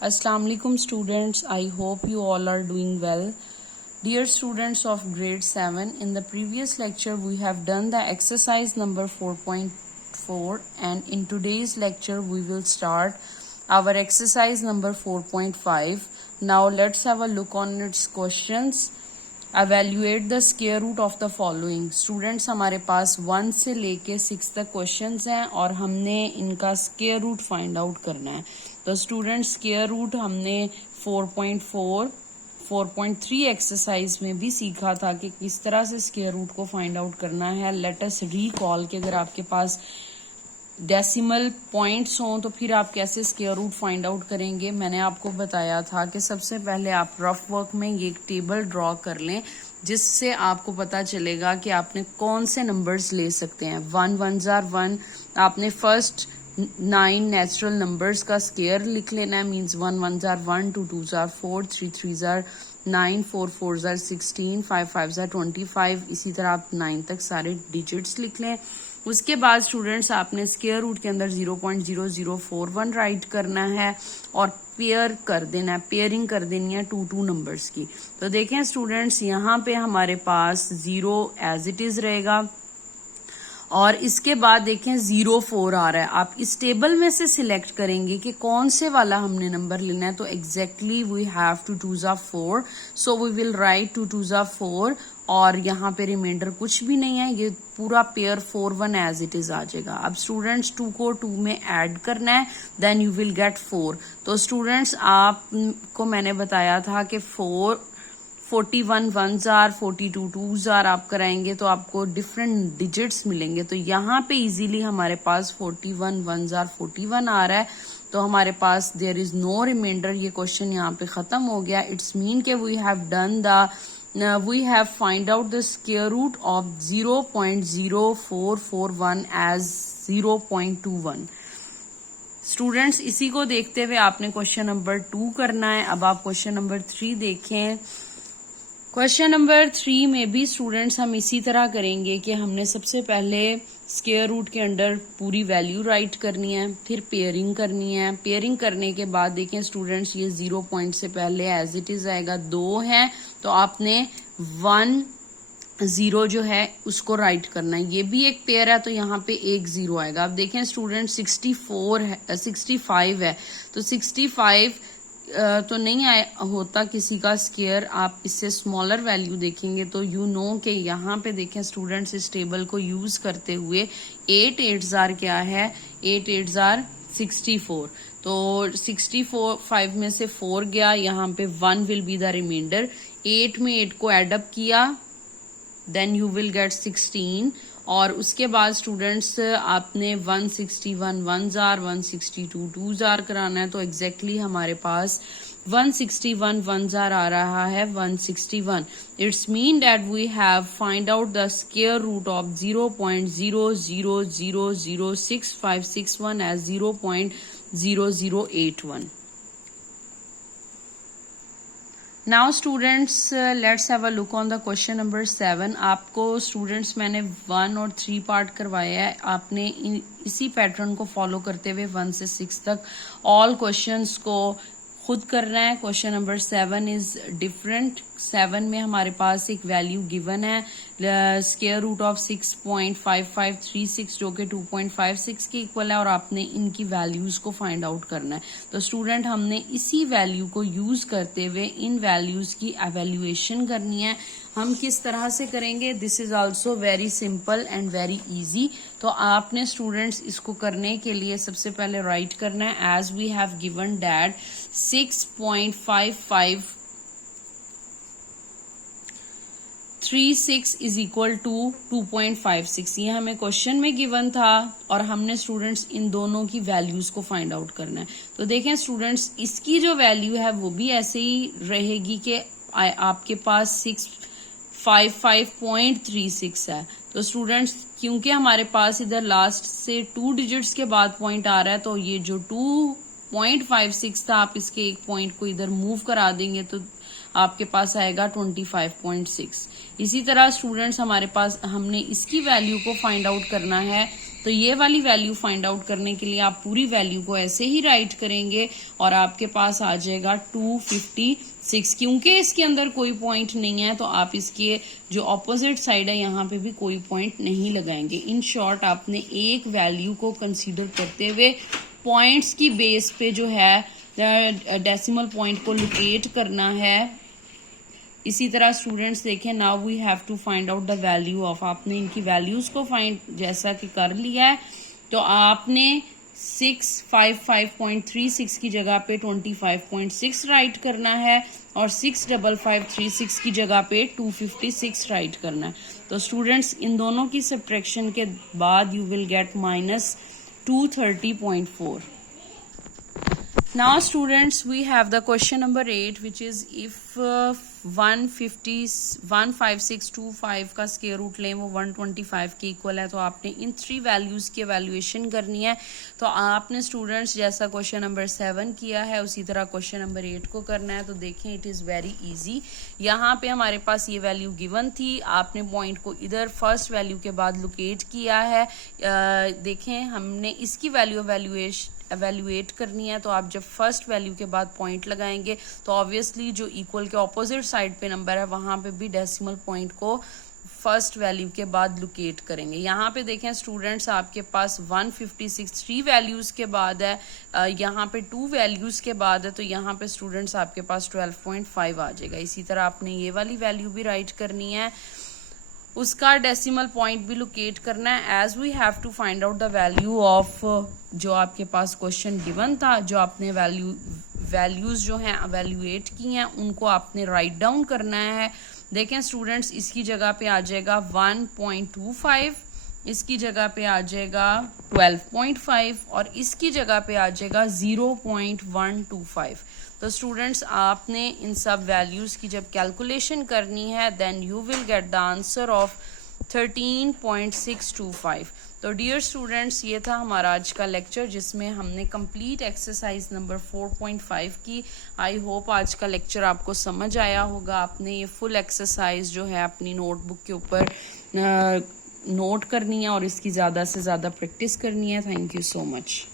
Assalamu alaikum students, I hope you all are doing well. Dear students of grade 7, in the previous lecture we have done the exercise number 4.4 and in today's lecture we will start our exercise number 4.5. Now let's have a look on its questions. Evaluate the square root of the following. Students हमारे पास 1 से लेके 6 तक questions हैं और हमने इनका square root find out करना है. तो स्टूडेंट्स स्क्वायर रूट हमने 4.4 4.3 एक्सरसाइज में भी सीखा था कि किस तरह से स्क्वायर रूट को फाइंड आउट करना है. लेट अस रिकॉल कि अगर आपके पास डेसिमल पॉइंट्स हों तो फिर आप कैसे स्क्वायर रूट फाइंड आउट करेंगे. मैंने आपको बताया था कि सबसे पहले आप रफ वर्क में ये एक टेबल ड्रॉ कर लें जिससे आपको पता चलेगा कि आपने कौन से नंबर्स ले सकते हैं. 1 1 जार 1 आपने फर्स्ट 9 नेचुरल नंबर्स का स्क्वायर लिख लेना है. Means 1 1 jar 1 2 2 jar 4 3 3 jar 9 4 4 jar 16 5 5 jar 25. इसी तरह आप 9 तक सारे डिजिट्स लिख लें. उसके बाद स्टूडेंट्स आपने स्क्वायर रूट के अंदर 0.0041 राइट करना है और पेयर कर देना है, पेयरिंग कर देनी है 2 नंबर्स की. तो देखें स्टूडेंट्स यहाँ पे हमारे पास 0 एज इट इज रहेगा और इसके बाद देखें 0 4 आ रहा है. आप इस टेबल में से सिलेक्ट करेंगे कि कौन से वाला हमने नंबर लेना है. तो एग्जैक्टली वी हैव 2 2 ज़ा 4 सो वी विल राइट 2 2 ज़ा 4 और यहाँ पे रिमाइंडर कुछ भी नहीं है. ये पूरा पेयर 4 1 एज इट इज आ जाएगा. अब स्टूडेंट्स 2 को 2 में ऐड करना है देन यू विल गेट 4. तो स्टूडेंट्स आपको मैंने बताया था कि 41 1 जार 42 2 जार आप कराएंगे तो आपको डिफरेंट डिजिट्स मिलेंगे. तो यहाँ पे इजीली हमारे पास 41 1 जार 41 आ रहा है. तो हमारे पास देयर इज नो रिमाइंडर. ये क्वेश्चन यहाँ पे खत्म हो गया. इट्स मीन के we have find out the square root of 0.0441 as 0.21. Students इसी को देखते हुए आपने क्वेश्चन नंबर 2 करना है. अब आप क्वेश्चन नंबर 3 देखें. क्वेश्चन नंबर 3 में भी स्टूडेंट्स हम इसी तरह करेंगे कि हमने सबसे पहले स्क्वायर रूट के अंडर पूरी वैल्यू राइट करनी है, फिर पेयरिंग करनी है. पेयरिंग करने के बाद देखें स्टूडेंट्स ये 0 पॉइंट से पहले एज इट इज आएगा. 2 है तो आपने 1 0 जो है उसको राइट करना है. ये भी एक पेयर है तो यहाँ पे 1 0 आएगा. अब देखें स्टूडेंट 65 है तो 65 तो नहीं होता किसी का स्क्वायर. आप इससे स्मॉलर वैल्यू देखेंगे तो यू नो कि यहाँ पे देखें स्टूडेंट्स इस टेबल को यूज करते हुए 8 8 जार क्या है, 8 8 जार 64. तो 65 में से 4 गया, यहाँ पे 1 विल बी द रिमाइंडर. 8 में 8 को एडअप किया देन यू विल गेट 16 और उसके बाद स्टूडेंट्स आपने 161 1 जार 162 2 जार कराना है. तो एग्जैक्टली हमारे पास 161 1 जार आ रहा है 161. It's mean that we have find out the square root of 0.00065661 as 0.0081. Now students let's have a look on the question number 7. आपको स्टूडेंट्स मैंने 1 और 3 पार्ट करवाया है. आपने इसी पैटर्न को फॉलो करते हुए 1 से 6 तक ऑल क्वेश्चंस को खुद करना है. Question number 7 is different. 7 में हमारे पास एक वैल्यू गिवन है स्क्वायर रूट ऑफ 6.5536 जो कि 2.56 के इक्वल है और आपने इनकी वैल्यूज को फाइंड आउट करना है. तो स्टूडेंट हमने इसी वैल्यू को यूज करते हुए इन वैल्यूज की एवेल्युएशन करनी है. हम किस तरह से करेंगे? This is also very simple and very easy. तो आपने स्टूडेंट्स इसको करने के लिए सबसे पहले राइट करना है as we have given that 6.5536 is equal to 2.56. ये हमें क्वेश्चन में गिवन था और हमने स्टूडेंट्स इन दोनों की वैल्यूज को फाइंड आउट करना है. तो देखें स्टूडेंट्स इसकी जो वैल्यू है वो भी ऐसे ही रहेगी कि आपके पास 655.36 है. तो स्टूडेंट्स क्योंकि हमारे पास इधर लास्ट से 2 डिजिट्स के बाद पॉइंट आ रहा है तो ये जो 2.56 था आप इसके एक पॉइंट को इधर मूव करा देंगे तो आपके पास आएगा 25.6. इसी तरह स्टूडेंट्स हमारे पास हमने इसकी वैल्यू को फाइंड आउट करना है तो ये वाली वैल्यू फाइंड आउट करने के लिए आप पूरी वैल्यू को ऐसे ही राइट करेंगे और आपके पास आ जाएगा 256। क्योंकि इसके अंदर कोई पॉइंट नहीं है तो आप इसके जो ऑपोजिट साइड है यहाँ पे भी कोई पॉइंट नहीं लगाएंगे। इन शॉर्ट आपने एक वैल्यू को कंसीडर करते हुए पॉइंट्स की बेस पे जो है डेसिमल पॉइंट को लोकेट करना है। इसी तरह स्टूडेंट्स देखें, now we have to find out the value of, आपने इनकी वैल्यूज को फाइंड जैसा कि कर लिया है तो आपने 655.36 की जगह पे 25.6 राइट करना है और 65536 की जगह पे 256 राइट करना है। तो स्टूडेंट्स इन दोनों की सब्ट्रैक्शन के बाद you will gate -230.4। Now students, we have the question number 8, which is if 15625 का स्क्वायर रूट लें वो 125 के इक्वल है तो आपने इन 3 वैल्यूज की एवेल्युएशन करनी है। तो आपने स्टूडेंट्स जैसा क्वेश्चन नंबर 7 किया है उसी तरह क्वेश्चन नंबर 8 को करना है। तो देखें, इट इज़ वेरी इजी। यहाँ पे हमारे पास ये वैल्यू गिवन थी, आपने पॉइंट को इधर फर्स्ट वैल्यू के बाद लोकेट किया है। देखें, हमने इसकी वैल्यू एवेल्युएट करनी है तो आप जब फर्स्ट वैल्यू के बाद पॉइंट लगाएंगे तो ऑब्वियसली जो इक्वल के ऑपोजिट साइड पे नंबर है वहां पे भी डेसिमल पॉइंट को फर्स्ट वैल्यू के बाद लोकेट करेंगे। यहाँ पे देखें स्टूडेंट्स, आपके पास 156 3 वैल्यूज के बाद है, यहाँ पे 2 वैल्यूज के बाद है तो यहाँ पे स्टूडेंट्स आपके पास 12.5 आ जाएगा। इसी तरह आपने ये वाली वैल्यू भी राइट करनी है, उसका डेसिमल पॉइंट भी लोकेट करना है। As we have to find out the value of जो आपके पास क्वेश्चन गिवन था, जो आपने वैल्यूज जो हैं एवेल्युएट की हैं उनको आपने राइट डाउन करना है। देखें स्टूडेंट्स, इसकी जगह पे आ जाएगा 1.25, इसकी जगह पे आ जाएगा 12.5 और इसकी जगह पे आ जाएगा 0.125। तो स्टूडेंट्स आपने इन सब वैल्यूज की जब कैलकुलेशन करनी है then you will get the answer of 13.625। तो डियर स्टूडेंट्स, ये था हमारा आज का लेक्चर जिसमें हमने कंप्लीट एक्सरसाइज नंबर 4.5 की। आई होप आज का लेक्चर आपको समझ आया होगा। आपने ये फुल एक्सरसाइज जो है अपनी नोटबुक के ऊपर नोट करनी है और इसकी ज़्यादा से ज़्यादा प्रैक्टिस करनी है। Thank you so much.